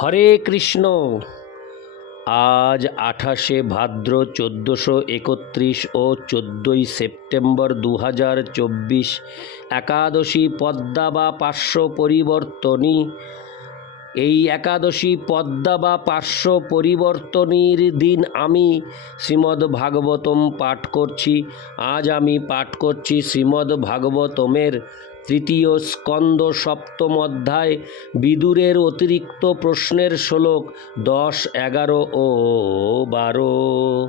হরে কৃষ্ণ। আজ আঠাশে ভাদ্র চোদ্দোশো একত্রিশ ও চোদ্দোই সেপ্টেম্বর দু হাজার চব্বিশ একাদশী পদ্মা বা পার্শ্ব পরিবর্তনী। এই একাদশী পদ্মা বা পার্শ্ব পরিবর্তনীর দিন আমি শ্রীমদ্ ভাগবতম পাঠ করছি। আজ আমি পাঠ করছি শ্রীমদ্ ভাগবতমের তৃতীয় স্কন্দ সপ্তম অধ্যায়, বিদুরের অতিরিক্ত প্রশ্নের শ্লোক দশ, এগারো ও বারো।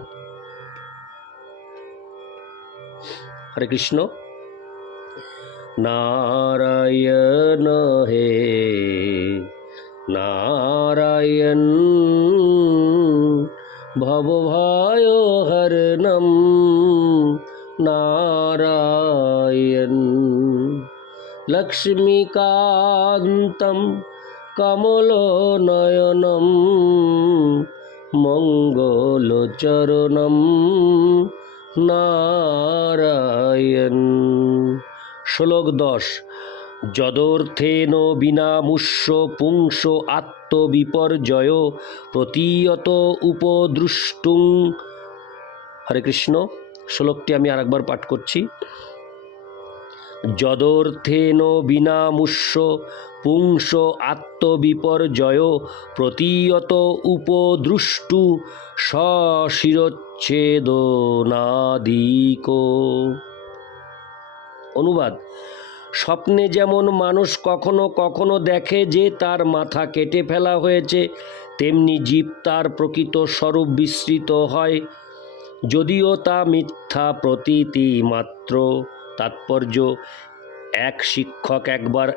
হরে কৃষ্ণ। নারায়ণ হে, নারায়ণ ভবভয় হরণম নারায়ণ লক্ষ্মীকান্तं কমলনয়নম মঙ্গলচরণম নারায়ণ শ্লোক দশ যদর্থেন বিনামুষ্য পুংস আত্মবিপর্যয় প্রতীয়ত উপদৃষ্টুং হরে কৃষ্ণ শ্লোকটি আমি আরেকবার পাঠ করছি। যদর্থেন বিনামুষ্য, পুংস আত্মবিপর্যয়, প্রতীয়ত উপদৃষ্টু সশিরচ্ছেদনাদিক অনুবাদ, স্বপ্নে যেমন মানুষ কখনো কখনো দেখে যে তার মাথা কেটে ফেলা হয়েছে, তেমনি জীব তার প্রকৃত স্বরূপ বিস্মৃত হয়, যদিও তা মিথ্যা প্রতীতি মাত্র। তাৎপর্য, এক শিক্ষক একবার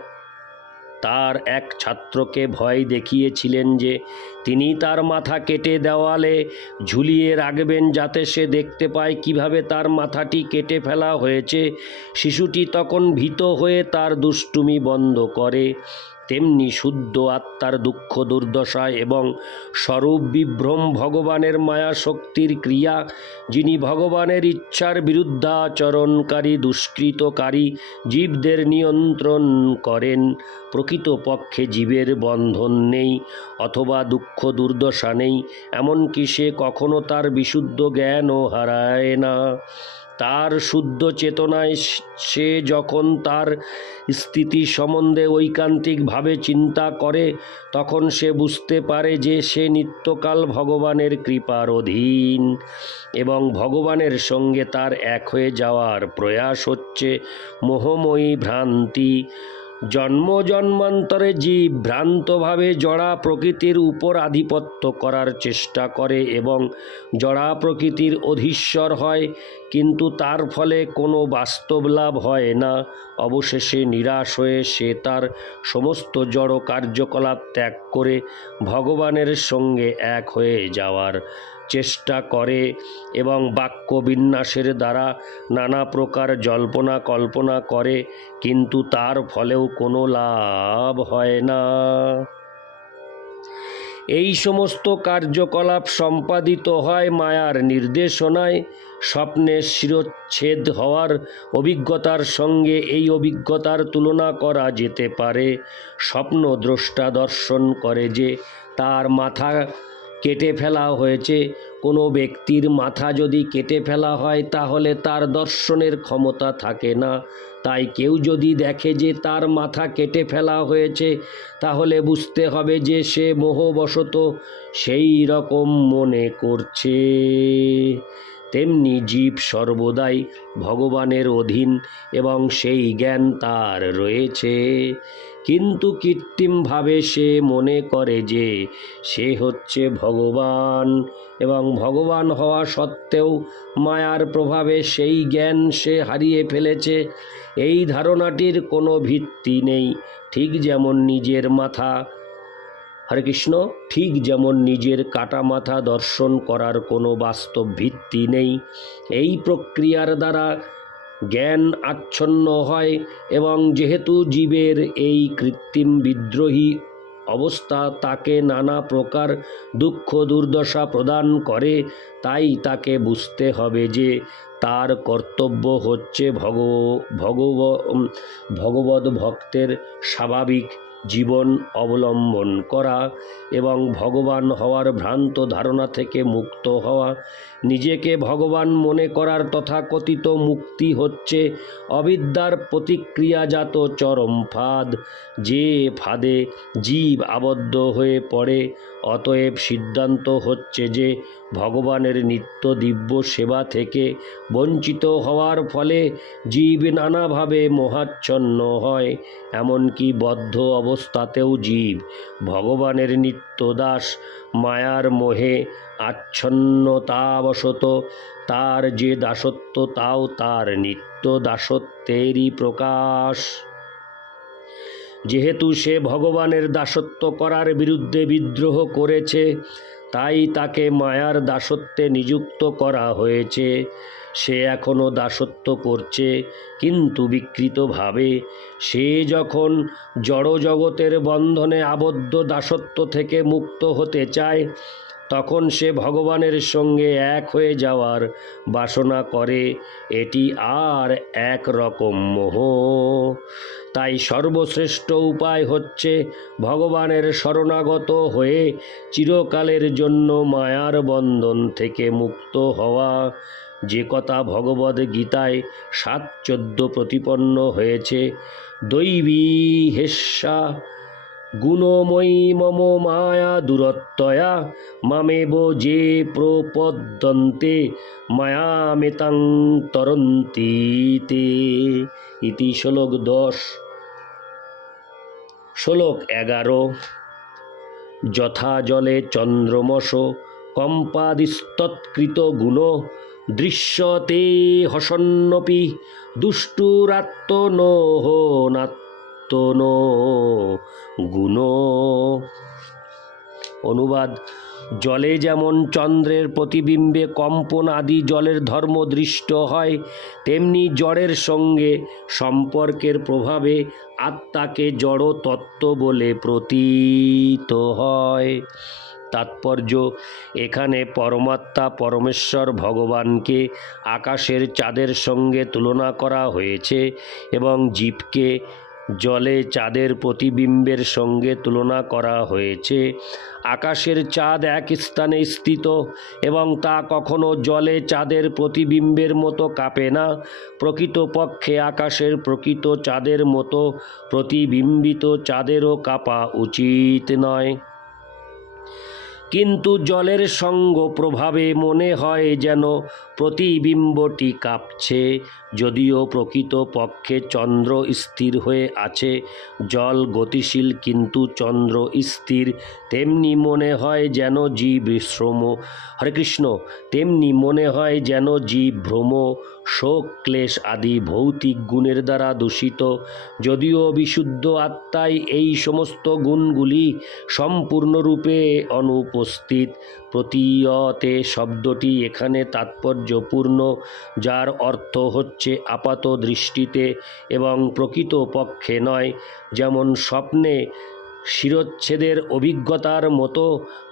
তার এক ছাত্রকে ভয় দেখিয়েছিলেন যে তিনি তার মাথা কেটে দেওয়ালে ঝুলিয়ে রাখবেন যাতে সে দেখতে পায় কীভাবে তার মাথাটি কেটে ফেলা হয়েছে। শিশুটি তখন ভীত হয়ে তার দুষ্টুমি বন্ধ করে। তেমনি শুদ্ধ আত্মার দুঃখ, দুর্দশা এবং স্বরূপ বিভ্রম ভগবানের মায়া শক্তির ক্রিয়া, যিনি ভগবানের ইচ্ছার বিরুদ্ধাচরণকারী, দুষ্কৃতকারী জীবদের নিয়ন্ত্রণ করেন, প্রকৃতপক্ষে জীবের বন্ধন নেই অথবা দুঃখ, দুর্দশা নেই, এমনকি সে কখনো তার বিশুদ্ধ জ্ঞানও হারায় না। তার শুদ্ধ চেতনায় সে যখন তার স্থিতি সম্বন্ধে ঐকান্তিকভাবে চিন্তা করে, তখন সে বুঝতে পারে যে সে নিত্যকাল ভগবানের কৃপার অধীন এবং ভগবানের সঙ্গে তার এক হয়ে যাওয়ার প্রয়াস হচ্ছে মোহময়ী ভ্রান্তি। জন্ম জন্মান্তরে জীব ভ্রান্তভাবে জড়া প্রকৃতির উপর আধিপত্য করার চেষ্টা করে এবং জড়া প্রকৃতির অধীশ্বর হয়, কিন্তু তার ফলে কোনো বাস্তব লাভ হয় না। অবশেষে নিরাশ হয়ে সে তার সমস্ত জড় কার্যকলাপ ত্যাগ করে ভগবানের সঙ্গে এক হয়ে যাওয়ার চেষ্টা করে এবং বাক্য বিন্যাসের দ্বারা নানা প্রকার জল্পনা কল্পনা করে, কিন্তু তার ফলেও কোনো লাভ হয় না। এই সমস্ত কার্যকলাপ সম্পাদিত হয় মায়ার নির্দেশনায়। স্বপ্নের শিরচ্ছেদ হওয়ার অভিজ্ঞতার সঙ্গে এই অভিজ্ঞতার তুলনা করা যেতে পারে। স্বপ্ন দ্রষ্টা দর্শন করে যে তার মাথা কেটে ফেলা হয়েছে। কোনো ব্যক্তির মাথা যদি কেটে ফেলা হয়, তাহলে তার দর্শনের ক্ষমতা থাকে না। তাই কেউ যদি দেখে যে তার মাথা কেটে ফেলা হয়েছে, তাহলে বুঝতে হবে যে সে মোহবশত সেই রকম মনে করছে। তেমনি জীব সর্বদাই ভগবানের অধীন এবং সেই জ্ঞান তার রয়েছে। কিন্তু কৃত্রিমভাবে সে মনে করে যে সে হচ্ছে ভগবান এবং ভগবান হওয়া সত্ত্বেও মায়ার প্রভাবে সেই জ্ঞান সে হারিয়ে ফেলেছে। এই ধারণাটির কোনো ভিত্তি নেই। ঠিক যেমন নিজের মাথা, হরে কৃষ্ণ, ঠিক যেমন নিজের কাটা মাথা দর্শন করার কোনো বাস্তব ভিত্তি নেই। এই প্রক্রিয়ার দ্বারা জ্ঞান আচ্ছন্ন হয় এবং যেহেতু জীবের এই কৃত্রিম বিদ্রোহী অবস্থা তাকে নানা প্রকার দুঃখ দুর্দশা প্রদান করে, তাই তাকে বুঝতে হবে যে তার কর্তব্য হচ্ছে ভগ, ভগব ভগবত ভক্তের স্বাভাবিক জীবন অবলম্বন করা এবং ভগবান হওয়ার ভ্রান্ত ধারণা থেকে মুক্ত হওয়া নিজেকে ভগবান মনে করার তথাকথিত মুক্তি হচ্ছে অবিদ্যার প্রতিক্রিয়াজাত চরম ফাঁদ। যে ফাঁদে জীব আবদ্ধ হয়ে পড়ে, অতএব সিদ্ধান্ত হচ্ছে যে ভগবানের নিত্য দিব্য সেবা থেকে বঞ্চিত হওয়ার ফলে জীব নানাভাবে মোহাচ্ছন্ন হয়, এমনকি বদ্ধ অবস্থাতেও জীব ভগবানের নিত্য দাস মায়ার মোহে আচ্ছন্নতাবশত তার যে দাসত্ব তাও তার নিত্য দাসত্বেরই প্রকাশ। যেহেতু সে ভগবানের দাসত্ব করার বিরুদ্ধে বিদ্রোহ করেছে, তাই তাকে মায়ার দাসত্বে নিযুক্ত করা হয়েছে। সে এখনও দাসত্ব করছে, কিন্তু বিকৃতভাবে সে যখন জড় জগতের বন্ধনে আবদ্ধ দাসত্ব থেকে মুক্ত হতে চায়, তখন সে ভগবানের সঙ্গে এক হয়ে যাওয়ার বাসনা করে, এটি আর এক রকম মোহ। তাই সর্বশ্রেষ্ঠ উপায় হচ্ছে ভগবানের শরণাগত হয়ে চিরকালের জন্য মায়ার বন্ধন থেকে মুক্ত হওয়া। যে কথা ভগবদ গীতায় সাত চোদ্দ প্রতিপন্ন হয়েছে, দৈবী হেস্যা গুণময়ী মম মায়া দূরত্বয়া, মামেব যে প্রপদ্যন্তে, মায়ামেতাং তরন্তি তে ইতি শ্লোক দশ। শ্লোক এগারো। যথা জলে চন্দ্রমস, কম্পাদিস্তৎকৃত গুণ দৃশ্যতে হসন্নপি দুষ্টুরাত্মনো নাত্মনো গুণ। অনুবাদ, জলে যেমন চন্দ্রের প্রতিবিম্বে কম্পন আদি জলের ধর্ম দৃষ্ট হয়, তেমনি জড়ের সঙ্গে সম্পর্কের প্রভাবে আত্মাকে জড় তত্ত্ব বলে প্রতীত হয়। তাৎপর্য, এখানে পরমাত্মা পরমেশ্বর ভগবানকে আকাশের চাঁদের সঙ্গে তুলনা করা হয়েছে এবং জীবকে জলে চাঁদের প্রতিবিম্বের সঙ্গে তুলনা করা হয়েছে। আকাশের চাঁদ এক স্থানে স্থিত এবং তা কখনো জলে চাঁদের প্রতিবিম্বের মতো কাঁপে না। প্রকৃতপক্ষে আকাশের প্রকৃত চাঁদের মতো প্রতিবিম্বিত চাঁদেরও কাঁপা উচিত নয়। কিন্তু জলের সঙ্গ প্রভাবে মনে হয় যেন প্রতিবিম্বটি কাঁপছে। যদিও প্রকৃত পক্ষে চন্দ্র স্থির হয়ে আছে, জল গতিশীল কিন্তু চন্দ্র স্থির, তেমনি মনে হয় যেন জীব শ্রম। হরে কৃষ্ণ, তেমনি মনে হয় যেন জীব ভ্রম। শোক, ক্লেশ আদি ভৌতিক গুণের দ্বারা দূষিত। যদিও বিশুদ্ধ আত্মায় এই সমস্ত গুণগুলি সম্পূর্ণরূপে অনুপস্থিত প্রতীয়তে শব্দটি এখানে তাৎপর্যপূর্ণ, যার অর্থ হচ্ছে আপাত দৃষ্টিতে এবং প্রকৃত পক্ষে নয়। যেমন স্বপ্নে শিরচ্ছেদের অভিজ্ঞতার মতো,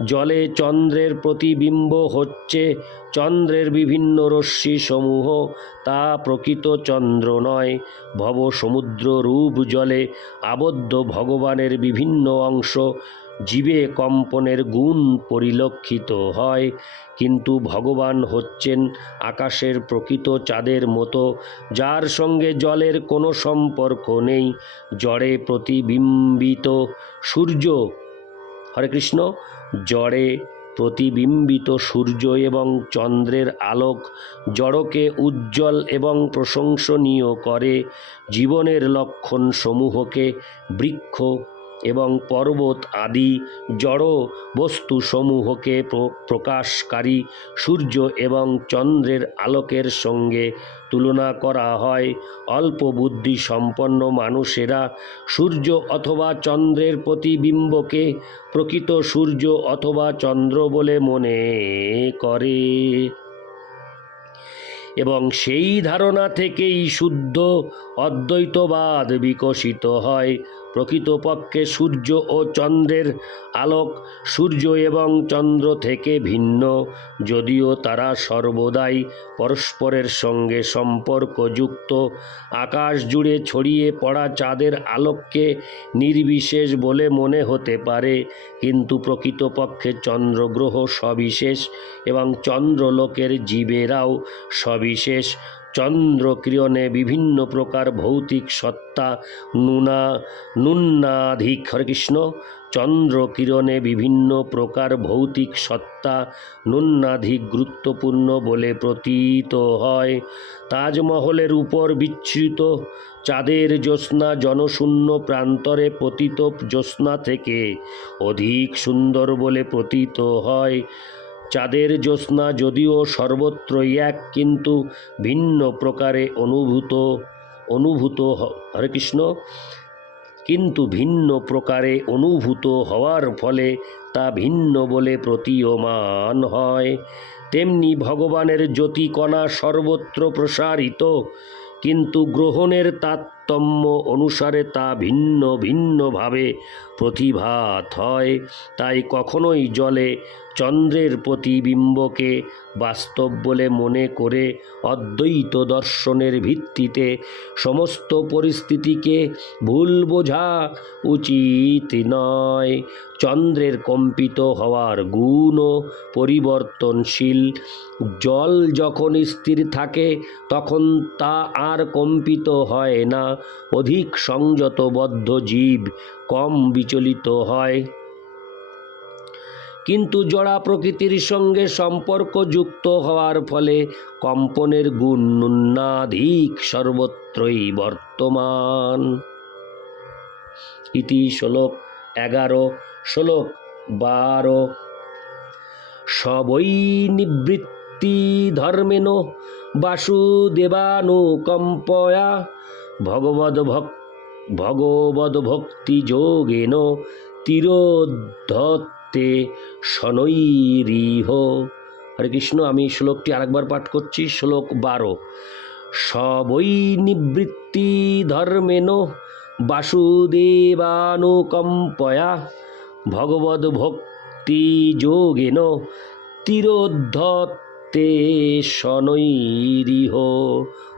জলে চন্দ্রের প্রতিবিম্ব হচ্ছে চন্দ্রের বিভিন্ন রশ্মি সমূহ, তা প্রকৃত চন্দ্র নয়। ভব সমুদ্র রূপ জলে আবদ্ধ ভগবানের বিভিন্ন অংশ জীবে কম্পনের গুণ পরিলক্ষিত হয়, কিন্তু ভগবান হচ্ছেন আকাশের প্রকৃত চাঁদের মতো, যার সঙ্গে জলের কোনো সম্পর্ক নেই, জড়ে প্রতিবিম্বিত সূর্য। হরে কৃষ্ণ, জড়ে প্রতিবিম্বিত সূর্য এবং চন্দ্রের আলোক জড়কে উজ্জ্বল এবং প্রশংসনীয় করে, জীবনের লক্ষণ সমূহকে বৃক্ষ এবং পর্বত আদি জড় বস্তুসমূহকে প্র- প্রকাশকারী সূর্য এবং চন্দ্রের আলোকের সঙ্গে তুলনা করা হয়। অল্প বুদ্ধি সম্পন্ন মানুষেরা সূর্য অথবা চন্দ্রের প্রতিবিম্বকে প্রকৃত সূর্য অথবা চন্দ্র বলে মনে করে। এবং সেই ধারণা থেকেই শুদ্ধ অদ্বৈতবাদ বিকশিত হয়। প্রকৃতপক্ষে সূর্য ও চন্দ্রের আলোক, সূর্য এবং চন্দ্র থেকে ভিন্ন, যদিও তারা সর্বদাই পরস্পরের সঙ্গে সম্পর্কযুক্ত। আকাশ জুড়ে ছড়িয়ে পড়া চাঁদের আলোককে নির্বিশেষ বলে মনে হতে পারে, কিন্তু প্রকৃতপক্ষে চন্দ্রগ্রহ সবিশেষ এবং চন্দ্রলোকের জীবেরাও সবিশেষ। চন্দ্রকিরণে বিভিন্ন প্রকার ভৌতিক সত্তা, নুনা নুন্নাধিক হরে কৃষ্ণ চন্দ্রকিরণে বিভিন্ন প্রকার ভৌতিক সত্তা নুন্নাধিক গুরুত্বপূর্ণ বলে প্রতীত হয়। তাজমহলের উপর বিচ্ছৃত, চাঁদের জ্যোৎস্না জনশূন্য প্রান্তরে পতিত জ্যোৎস্না থেকে অধিক সুন্দর বলে প্রতীত হয়। চাঁদের জ্যোৎস্না যদিও সর্বত্রই এক, কিন্তু ভিন্ন প্রকারে অনুভূত অনুভূত হরে কৃষ্ণ। কিন্তু ভিন্ন প্রকারে অনুভূত হওয়ার ফলে তা ভিন্ন বলে প্রতীয়মান হয়। তেমনি ভগবানের জ্যোতিকণা সর্বত্র প্রসারিত, কিন্তু গ্রহণের তারতম্য অনুসারে তা ভিন্ন ভিন্নভাবে প্রতিভাত হয়। তাই কখনোই জলে চন্দ্রের প্রতিবিম্বকে বাস্তব বলে মনে করে অদ্বৈত দর্শনের ভিত্তিতে সমস্ত পরিস্থিতিকে ভুল বোঝা উচিত নয়। চন্দ্রের কম্পিত হওয়ার গুণও পরিবর্তনশীল। জল যখন স্থির থাকে, তখন তা আর কম্পিত হয় না। অধিক সংযতবদ্ধ জীব কম বিচলিত হয়। কিন্তু জড়া প্রকৃতির সঙ্গে সম্পর্কযুক্ত হওয়ার ফলে কম্পনের গুণ ন্যূনাধিক সর্বত্রই বর্তমান। ইতি শ্লোক এগারো, শ্লোক বারো। সবই নিবৃত্তি ধর্মেন বাসুদেবানুকম্পয়া ভগবদ ভক ভগবদ ভক্তি যোগেন তিরোদ্ধতে শনৈরিহ। হরে কৃষ্ণ, আমি শ্লোকটি আরেকবার পাঠ করছি, শ্লোক বারো। সবই নিবৃত্তি ধর্মেন বাসুদেবানুকম্পয়া ভগবদ ভক্তি যোগেন তিরোদ্ধতে শনৈরিহ।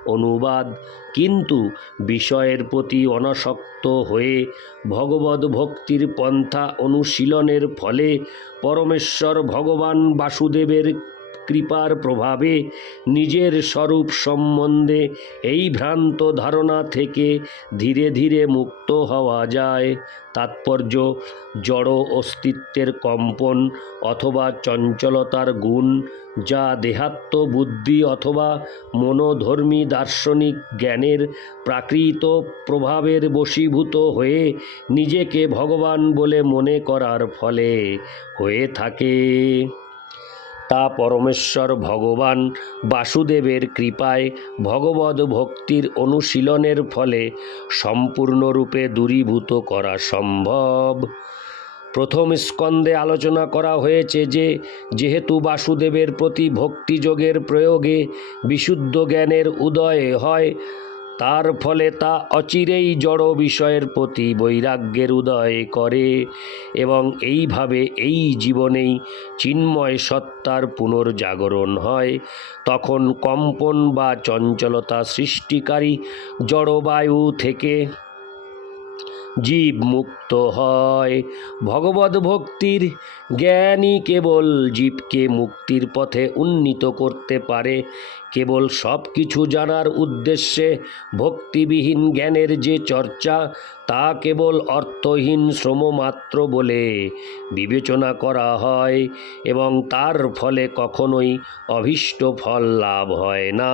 অনুবাদ কিন্তু বিষয়ের প্রতি অনাসক্ত হয়ে ভগবত ভক্তির পন্থা অনুশীলনের ফলে পরমেশ্বর ভগবান বাসুদেবের কৃপার প্রভাবে নিজের স্বরূপ সম্বন্ধে এই ভ্রান্ত ধারণা থেকে ধীরে ধীরে মুক্ত হওয়া যায়। তাৎপর্য, জড় অস্তিত্বের কম্পন অথবা চঞ্চলতার গুণ যা দেহাত্ম বুদ্ধি অথবা মনোধর্মী দার্শনিক জ্ঞানের প্রাকৃত প্রভাবের বশীভূত হয়ে নিজেকে ভগবান বলে মনে করার ফলে হয়ে থাকে। তা পরমেশ্বর ভগবান বাসুদেবের কৃপায় ভগবদ ভক্তির অনুশীলনের ফলে সম্পূর্ণরূপে দূরীভূত করা সম্ভব। প্রথম স্কন্ধে আলোচনা করা হয়েছে যে, যেহেতু বাসুদেবের প্রতি ভক্তিযোগের প্রয়োগে বিশুদ্ধ জ্ঞানের উদয় হয় তার ফলে তা অচিরেই জড় বিষয়ের প্রতি বৈরাগ্যের উদয় করে এবং এইভাবে এই জীবনেই চিন্ময় সত্তার পুনর্জাগরণ হয়। তখন কম্পন বা চঞ্চলতা সৃষ্টিকারী জড়বায়ু থেকে জীব মুক্ত হয়। ভগবদ ভক্তির জ্ঞানই কেবল জীবকে মুক্তির পথে উন্নীত করতে পারে। কেবল সব কিছু জানার উদ্দেশ্যে ভক্তিবিহীন জ্ঞানের যে চর্চা, তা কেবল অর্থহীন শ্রম মাত্র বলে বিবেচনা করা হয় এবং তার ফলে কখনোই অভীষ্ট ফল লাভ হয় না।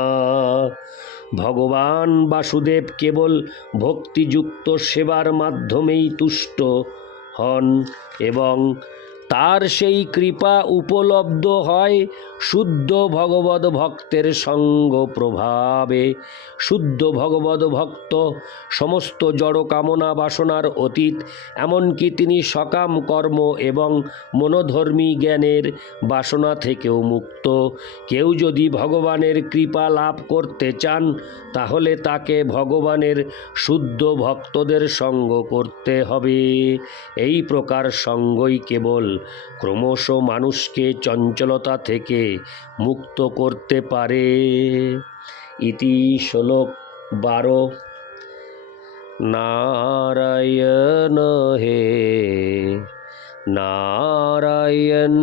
ভগবান বাসুদেব কেবল ভক্তিযুক্ত সেবার মাধ্যমেই তুষ্ট হন এবং তার সেই কৃপা উপলব্ধ হয় শুদ্ধ ভগবত ভক্তের সঙ্গ প্রভাবে। শুদ্ধ ভগবত ভক্ত, সমস্ত জড় কামনা বাসনার অতীত, এমনকি তিনি সকাম কর্ম এবং মনোধর্মী জ্ঞানের বাসনা থেকেও মুক্ত। কেউ যদি ভগবানের কৃপা লাভ করতে চান, তাহলে তাকে ভগবানের শুদ্ধ ভক্তদের সঙ্গ করতে হবে। এই প্রকার সঙ্গই কেবল ক্রমশ মানুষকে চঞ্চলতা থেকে মুক্ত করতে পারে। ইতি শ্লোক বারো। নারায়ণ হে, নারায়ণ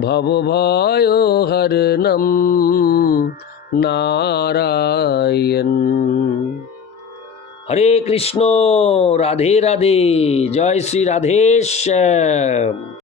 ভবভয় হরণম নারায়ণ। হরে কৃষ্ণ রাধে রাধে জয় শ্রী রাধেশ্যাম